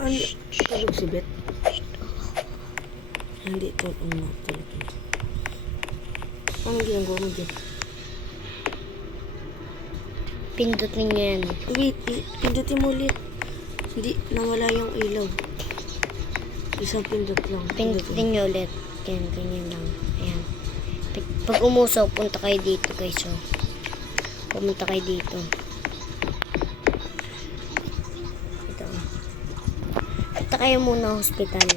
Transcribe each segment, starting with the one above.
Ano? Tulog si Bet. Hindi ito. Ano? Tulog. Anong ginagawa mo dyan? Pindutin nyo yan. Wait, pindutin mo ulit. Hindi, nawala yung ilaw. Isang pindot lang. Pindutin nyo ulit. Yan, ganyan lang. Ayan. Pag- umusaw, punta kayo dito guys. So, pumunta kayo dito. Punta kayo muna hospital.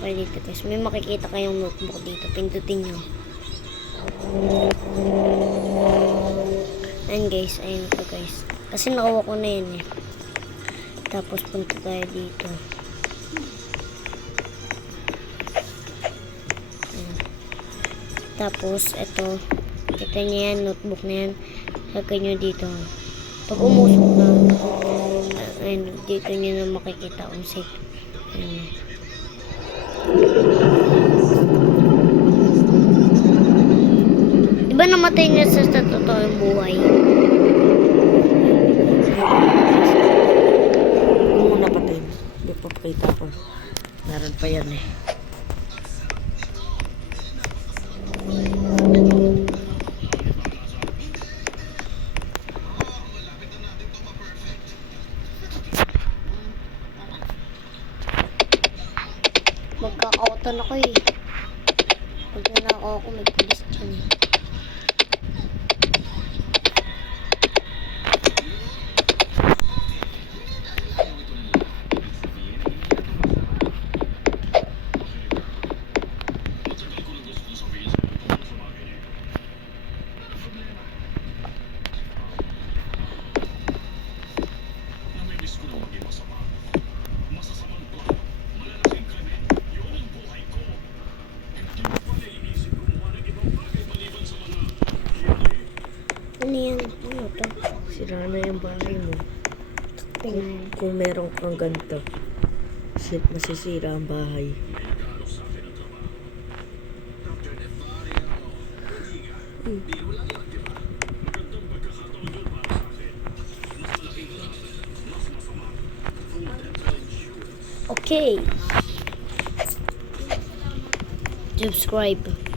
Kayo dito guys. May makikita kayong notebook dito. Pindutin nyo. Ayan guys, ayun ito guys. Kasi nakuha ko na yun eh. Tapos punta tayo dito. Tapos, ito. Kita niyo yan, notebook na yan. Lagay nyo dito. Pag umusok na, ayun, dito nyo na makikita kung safe. Ayan. Di ba namatay niya sa, totoong buhay? Mo napatay. Hindi pa pakita ko. Meron pa yan eh. Magkakautan ako eh. Pag nanakaw ako, may pulis dyan eh. Ano yan? Ano to? Sira na yung bahay mo. Tingnan. Kung meron kang ganito, sit masisira ang bahay. Okay. Subscribe.